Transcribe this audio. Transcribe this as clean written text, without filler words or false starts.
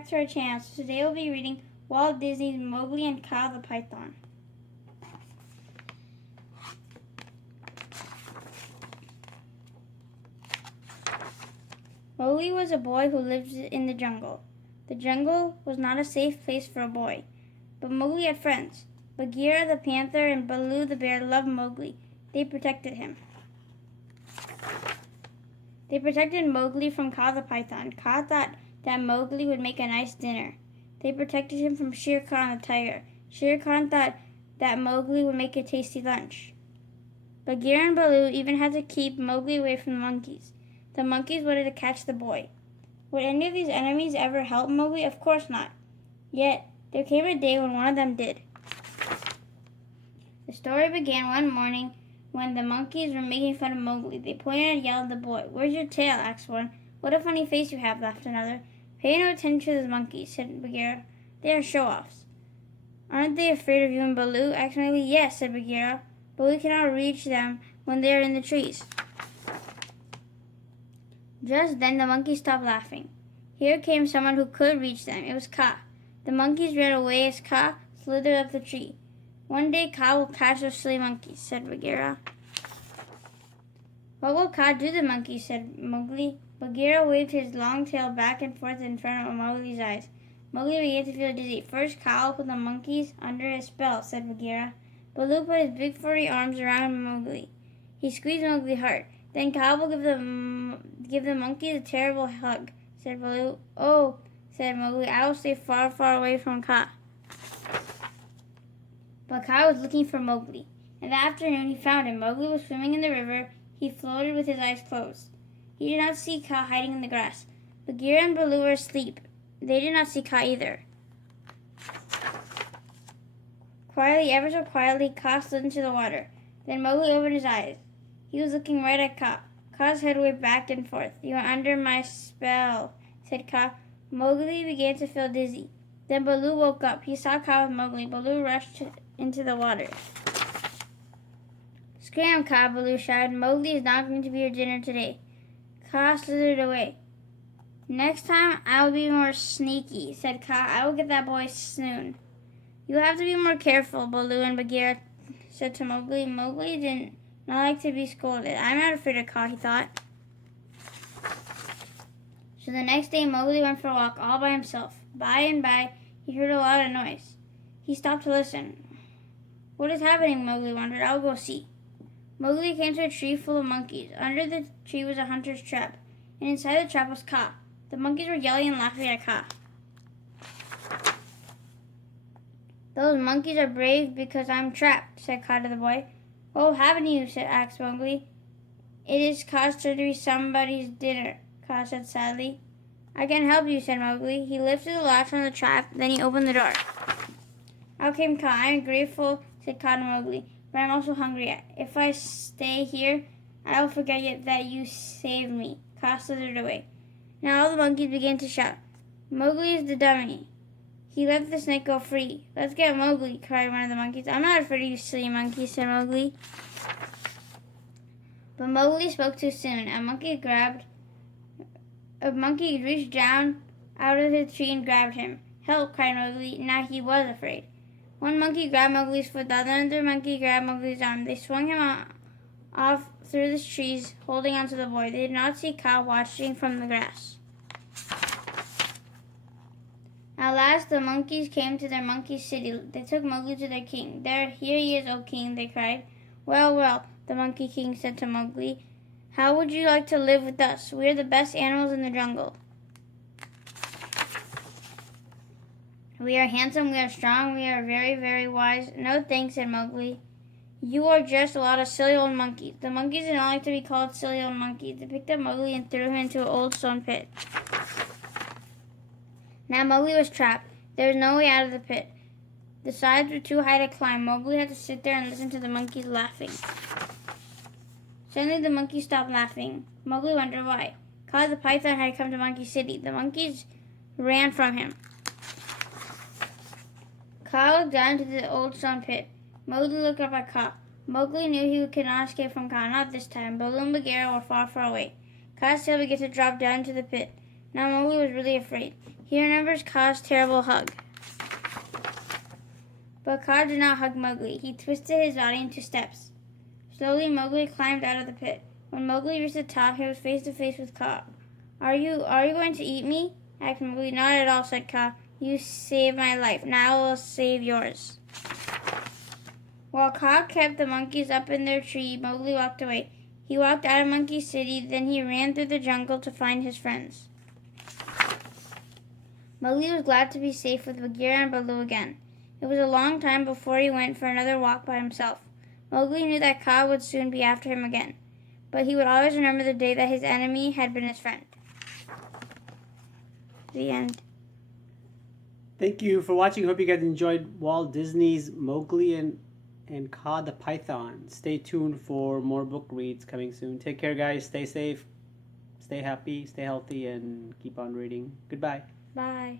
back to our channel. So today we'll be reading Walt Disney's Mowgli and Kaa the Python. Mowgli was a boy who lived in the jungle. The jungle was not a safe place for a boy, but Mowgli had friends. Bagheera the panther and Baloo the bear loved Mowgli. They protected him. They protected Mowgli from Kaa the python. Kaa thought that Mowgli would make a nice dinner. They protected him from Shere Khan the tiger. Shere Khan thought that Mowgli would make a tasty lunch. Bagheera and Baloo even had to keep Mowgli away from the monkeys. The monkeys wanted to catch the boy. Would any of these enemies ever help Mowgli? Of course not. Yet, there came a day when one of them did. The story began one morning when the monkeys were making fun of Mowgli. They pointed and yelled at the boy. "Where's your tail?" asked one. "What a funny face you have," laughed another. "Pay no attention to those monkeys," said Bagheera. "They are show-offs." "Aren't they afraid of you and Baloo?" asked Mowgli. "Yes," said Bagheera, "but we cannot reach them when they are in the trees." Just then the monkeys stopped laughing. Here came someone who could reach them. It was Kaa. The monkeys ran away as Kaa slithered up the tree. "One day Kaa will catch those silly monkeys," said Bagheera. "What will Kaa do to the monkeys?" said Mowgli. Bagheera waved his long tail back and forth in front of Mowgli's eyes. Mowgli began to feel dizzy. "First Kaa will put the monkeys under his spell," said Bagheera. Baloo put his big furry arms around Mowgli. He squeezed Mowgli's heart. "Then Kaa will give the monkeys a terrible hug," said Baloo. "Oh," said Mowgli, "I will stay far, far away from Kaa." But Kaa was looking for Mowgli. In the afternoon he found him. Mowgli was swimming in the river. He floated with his eyes closed. He did not see Kaa hiding in the grass. Bagheera and Baloo were asleep. They did not see Kaa either. Quietly, ever so quietly, Kaa slid into the water. Then Mowgli opened his eyes. He was looking right at Kaa. Kaa's head waved back and forth. "You are under my spell," said Kaa. Mowgli began to feel dizzy. Then Baloo woke up. He saw Kaa with Mowgli. Baloo rushed into the water. "Scram, Kaa," Baloo shouted. "Mowgli is not going to be your dinner today." Kaa slithered away. "Next time I will be more sneaky," said Kaa. "I will get that boy soon." "You have to be more careful," Baloo and Bagheera said to Mowgli. Mowgli did not like to be scolded. "I'm not afraid of Kaa," he thought. So the next day Mowgli went for a walk all by himself. By and by he heard a lot of noise. He stopped to listen. "What is happening?" Mowgli wondered. "I'll go see." Mowgli came to a tree full of monkeys. Under the tree was a hunter's trap, and inside the trap was Kaa. The monkeys were yelling and laughing at Kaa. "Those monkeys are brave because I'm trapped," said Kaa to the boy. "What haven't you?" asked Mowgli. "It is Kaa's turn to be somebody's dinner," Kaa said sadly. "I can help you," said Mowgli. He lifted the latch on the trap, then he opened the door. Out came Kaa. "I am grateful," said Kaa to Mowgli, "but I'm also hungry. If I stay here, I will forget that you saved me." Kaa slithered away. Now all the monkeys began to shout, "Mowgli is the dummy. He let the snake go free." "Let's get Mowgli," cried one of the monkeys. "I'm not afraid of you, silly monkey," said Mowgli. But Mowgli spoke too soon. A monkey reached down out of the tree and grabbed him. "Help!" cried Mowgli. Now he was afraid. One monkey grabbed Mowgli's foot. The other monkey grabbed Mowgli's arm. They swung him off through the trees, holding onto the boy. They did not see Kaa watching from the grass. At last the monkeys came to their monkey city. They took Mowgli to their king. "Here he is, O king," they cried. "Well, well," the monkey king said to Mowgli. "How would you like to live with us? We are the best animals in the jungle. We are handsome, we are strong, we are very, very wise." "No thanks," said Mowgli. "You are just a lot of silly old monkeys." The monkeys did not like to be called silly old monkeys. They picked up Mowgli and threw him into an old stone pit. Now Mowgli was trapped. There was no way out of the pit. The sides were too high to climb. Mowgli had to sit there and listen to the monkeys laughing. Suddenly the monkeys stopped laughing. Mowgli wondered why. Kaa the python had come to Monkey City. The monkeys ran from him. Kaa looked down into the old stone pit. Mowgli looked up at Kaa. Mowgli knew he could not escape from Kaa, not this time. Baloo and Bagheera were far, far away. Kaa's tail began to drop down into the pit. Now Mowgli was really afraid. He remembers Kaa's terrible hug. But Kaa did not hug Mowgli. He twisted his body into steps. Slowly, Mowgli climbed out of the pit. When Mowgli reached the top, he was face to face with Kaa. Are you going to eat me? Asked Mowgli. Not at all, said Kaa. You saved my life. Now I will save yours. While Kaa kept the monkeys up in their tree, Mowgli walked away. He walked out of Monkey City, then he ran through the jungle to find his friends. Mowgli was glad to be safe with Bagheera and Baloo again. It was a long time before he went for another walk by himself. Mowgli knew that Kaa would soon be after him again, but he would always remember the day that his enemy had been his friend. The end. Thank you for watching. Hope you guys enjoyed Walt Disney's Mowgli and Kaa the Python. Stay tuned for more book reads coming soon. Take care, guys. Stay safe, stay happy, stay healthy, and keep on reading. Goodbye. Bye.